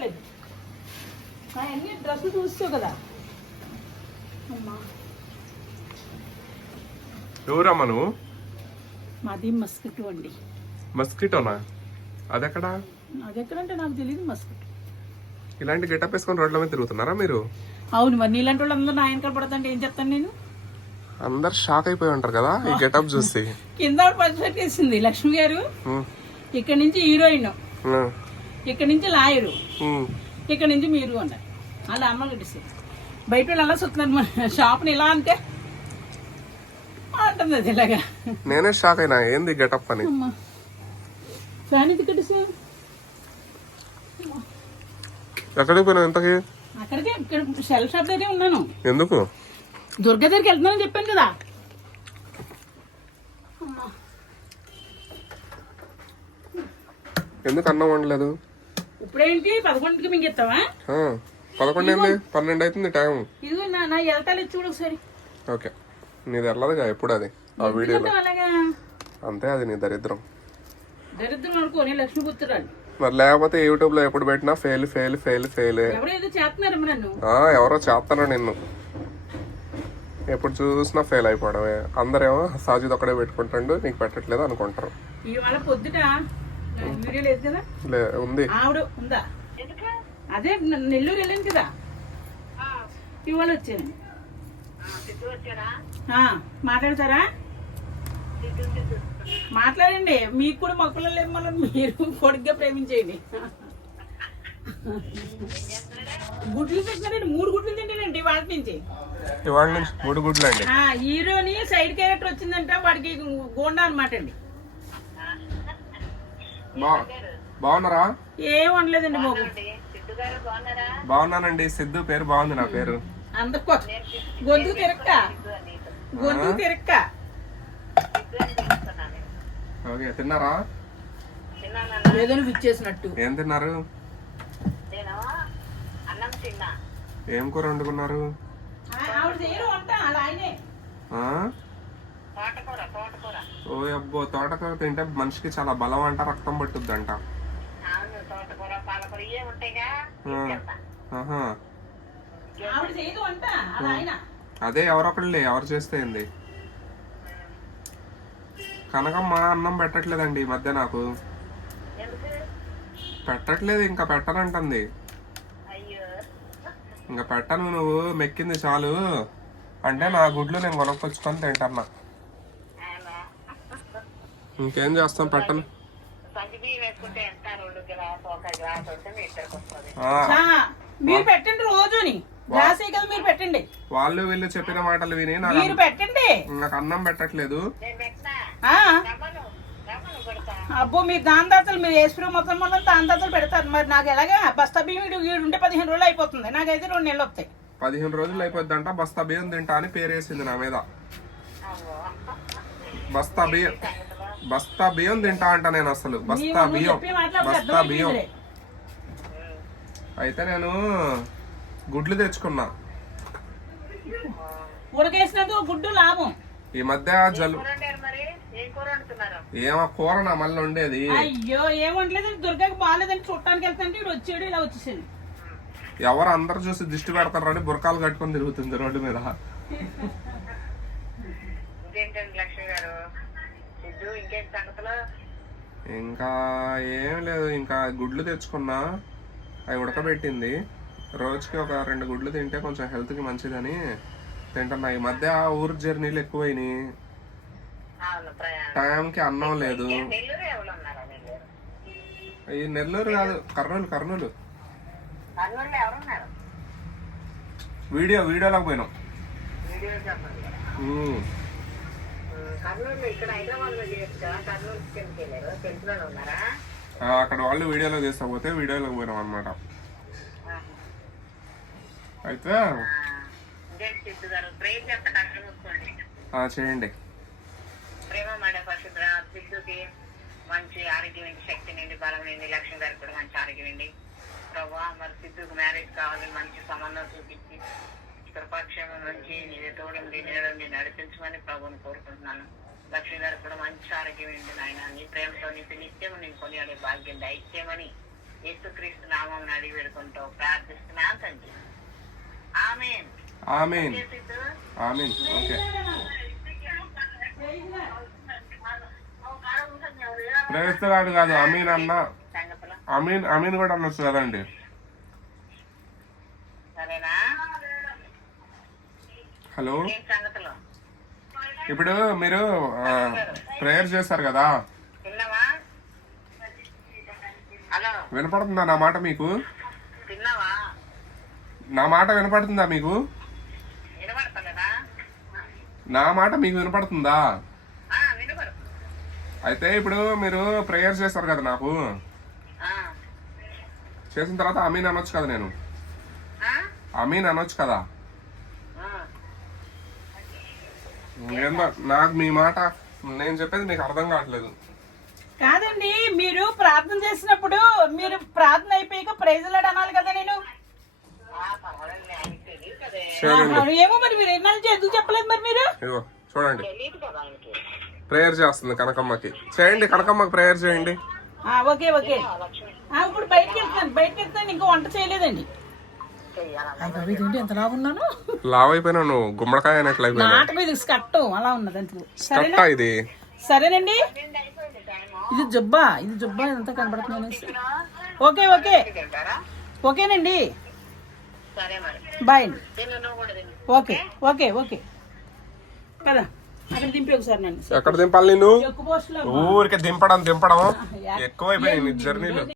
పర్లేదు అన్ని డ్రెస్సులు చూస్తావు కదా. అమ్మా. ఎవరమ్మా నువ్వు? మాది మస్కిటో అండి. మస్కిటోనా? అదెక్కడా? అది ఎక్కడంటే నాకు తెలియదు మస్కిటో. ఇలాంటి గెటప్ వేసుకొని రోడ్ల మీద తిరుగుతున్నారా మీరు? అవును మరి నీలాంటి వాళ్ళు అందరూ నా వెనకాల పడతాంటే ఏం చెప్తాను నేను? అందరు షాక్ అయిపోయి ఉంటారు కదా ఈ గెటప్ చూసి. కింద పచ్చి పెట్టేసింది లక్ష్మి గారు. ఇక్కడ నుంచి హీరోయిన్. ఇక్కడ నుంచి లాయరు. ఇక్కడ నుంచి మీరు అన్నారు అలా అమ్మ కట్టేసి బయట వాళ్ళు అలా చూస్తున్నారు షాప్ని ఇలా అంటే. అంటుంది అది ఇలాగా. నేనే షాక్ అయినా. ఏంది గెటప్ అని? అమ్మా. ఫ్యాన్ ఇది కట్టేసి ఎక్కడికి పోయినావు ఇంతకి? అక్కడికే ఇక్కడ షెల్ షాప్ దగ్గరే ఉన్నాను. ఎందుకు? దుర్గా దగ్గరికి వెళ్తున్నానని చెప్పాను కదా. ఎందుకు అన్నం వండలేదు? ఇప్పుడేంటి? పదకొండుకి మింగెత్తావా ఆ, పదకొండు ఏంది? పన్నెండు అవుతుంది టైం ఇదిగో నా నా వెళ్తాలు చూడు ఒకసారి. ఓకే. నీది వెళ్ళదుగా ఎప్పుడు అది? ఆ వీడియోలో. అంతే అది నీ దరిద్రం. దరిద్రం అనుకోని లక్ష్మీపుత్రురాలు మరి లేకపోతే యూట్యూబ్లో ఎప్పుడు పెట్టినా ఫెయిల్ ఫెయిల్ ఫెయిల్ ఫెయిల్. ఎవరో చేస్తున్నారమ్మ నన్ను. ఎవరో చేస్తాను నిన్ను. ఎప్పుడు చూసినా ఫెయిల్ అయిపోవడమే. అందరేమో సాజిద్ ఒక్కడే పెట్టుకుంటాడు నీకు పెట్టట్లేదు అనుకుంటారు. ఇవాళ పొద్దుట వీడియో లేదు కదా? లే ఉంది. ఆవిడ ఉందా? అదే నెల్లూరు వెళ్ళాను కదా? ఇవాళ వచ్చాను. ఆ, మాట్లాడతారా? మాట్లాడండి. మీకు కూడా మక్కులు లేదు మళ్ళీ మీరు కొడుగ్గా ప్రేమించేయండి. గుడ్లు పెట్టినారండి మూడు గుడ్లు తింటానండి వాటి నుంచి. ఇవాళ నుంచి మూడు గుడ్లు అండి ఆ, హీరోని సైడ్ క్యారెక్టర్ వచ్చిందంట. వాడికి గోండా అనమాట అండి బాగున్నారా? ఏం వండలేదండి బాబు. బాగున్నానండి. సిద్ధు పేరు బాగుంది నా పేరు. అంత కొ- గొంతు తిరక్క గొంతు తిరక్క. ఓకే తిన్నారా? ఏదో ఇచ్చేసినట్టు ఏం తిన్నారు? నేను? అన్నం తిన్నా. ఏం కూర వండుకున్నారు? ఓ అబ్బో తోటకూర తింటే మనిషికి చాలా బలం అంట రక్తం పట్టుద్దంట. అదే ఎవరొకళ్ళే ఎవరు చేస్తే ఏంది? కనకమ్మ అన్నం పెట్టట్లేదండి ఈ మధ్య నాకు. ఎందుకు? పెట్టట్లేదు ఇంకా పెట్టనంటుంది. అయ్యో. ఇంకా పెట్టను నువ్వు మెక్కింది చాలు. అంటే నా గుడ్లు నేను కొనుక్కొచ్చుకొని తింటున్నా ఆమె ఇంకేం చేస్తాం పెట్టను సంచి బియ్యం వేసుకుంటే ఎంత రెండు గ్లాస్ ఒక గ్లాస్ వస్తే మీ ఇద్దరికి వస్తుంది. ఆ, ఆ, మీరు పెట్టండి రోజుని. కదా మీరు పెట్టండి. వాళ్ళు వీళ్ళు చెప్పిన మాటలు విని మీరు పెట్టండి. నాకు అన్నం పెట్టట్లేదు. పెట్టినా? అబ్బో మీరు దాందాతలు మీరు వేసుకునే మొత్తం మొత్తం దాందాతలు పెడతారు. మరి నాకు ఎలాగా బస్తా బియ్యం ఈడు ఉంటే పదిహేను రోజులు అయిపోతుంది. నాకైతే రెండు నెలలు వస్తాయి. పదిహేను రోజులు అయిపోద్దంట బస్తా బియ్యం తింటా అని పేరేసింది నా మీద. బస్తా బియ్యం బస్తా బియ్యం తింటా అంట నేను అసలు. బస్తా బియ్యం. బస్తా బియ్యం. అయితే నేను గుడ్లు తెచ్చుకున్నా. గుడ్డు లాభం. ఈ మధ్య జలు ఏమో కూర నా మళ్ళీ ఉండేది అయ్యో ఏమంటలేదు దుర్గాకి బాగాలేదని చూడటానికి వెళ్తాంటే ఇటు వచ్చాడు ఇలా వచ్చేసాడు. ఎవరు అందరు చూసి దిష్టి పెడతారని బురకాలు కట్టుకొని తిరుగుతుంది రోడ్డు మీద. ఇంకా ఏం లేదు ఇంకా గుడ్లు తెచ్చుకున్నా. అవి ఉడకబెట్టింది. రోజుకి ఒక రెండు గుడ్లు తింటే కొంచెం హెల్త్కి మంచిదని తింటున్నా. ఈ మధ్య ఊరు జర్నీలు ఎక్కువైనాయి. టైంకి అన్నం లేదు. ఈ నెల్లూరు కాదు కర్నూలు కర్నూలు. వీడియో వీడియోలోకి పోయినాం. అక్కడ వాళ్ళు వీడియోలో చేస్తా పోతే వీడియోలోకి పోయినాం అనమాట అయితే చేయండి. ప్రేమ మంచి ఆరోగ్యం శక్తి నిండి బలం నిండి లక్ష్మి గారికి కూడా మంచి ఆరోగ్యం ఇండి ప్రభా మరి సిద్ధుకు మ్యారేజ్ కావాలి మంచి సంబంధం చూపించి కృపాక్షేమం నుంచి నీదే తోడండి నేడండి నడిపించమని ప్రభుని కోరుకుంటున్నాను. లక్ష్మి గారికి కూడా మంచి ఆరోగ్యం ఇండి నాయన. నీ ప్రేమతో నీకు నిత్యం నేను కొనియాడే భాగ్యం దైత్యమని యేసుక్రీస్తు నామం అడిగి పెడుకుంటూ ప్రార్థిస్తున్నాను తండ్రి. ఆమె ఆమెన్. ఆమెన్. ఓకే. ప్రేస్తగాడు కాదు అమీన్ అన్న. అమీన్ అమీన్ కూడా అనొచ్చు కదండి. సరేనా? హలో. ఇప్పుడు మీరు ప్రేయర్ చేస్తారు కదా? వినపడుతుందా నా మాట మీకు? నా మాట వినపడుతుందా మీకు? నా మాట మీకు వినపడుతుందా? అయితే ఇప్పుడు మీరు ప్రేయర్ చేస్తారు కదా నాకు? చేసిన తర్వాత అమీన్ అనొచ్చు కదా నేను. అమీన్ అనొచ్చు కదా ఆ. ఏందో నాకు మీ మాట నేను చెప్పేది మీకు అర్థం కావట్లేదు. కాదండి మీరు ప్రార్థన చేసినప్పుడు మీరు ప్రార్థన అయిపోయాక ప్రైజ్లాడు అనాలి కదా నేను. చూడండి ఏమో మరి మీరు ఎన్నాళ్ళు ఎందుకు చెప్పలేదు మరి మీరు? ఇదిగో చూడండి. ప్రేయర్ చేస్తుంది కనకమ్మకి. చేయండి కనకమ్మకి ప్రేయర్ చేయండి. ఆ, ఓకే ఓకే. ఆ, ఇప్పుడు బయటకి వెళ్తాను బయటకి వెళ్తాను ఇంకా వంట చేయలేదండి. ఎంత లావు ఉన్నాను? లావ్ అయిపోయినావు నువ్వు గుమ్మడికాయ అయినట్లు అయిపోయినావు నాట మీద స్కట్టు అలా ఉన్నది అంతే సరేనా? కట్టా ఇది? సరేనండి. ఇది జుబ్బా ఇది జుబ్బా ఎంత కనబడుతుంది ఓకే ఓకే. ఓకేనండి. బాయ్ అండి. Okay okay okay. కదా అక్కడ దింపి ఒకసారి నన్ను. ఎక్కడ దింపాలి పోస్టులో. ఊరికే దింపడం దింపడం. ఎక్కువైపోయింది నీ జర్నీలు.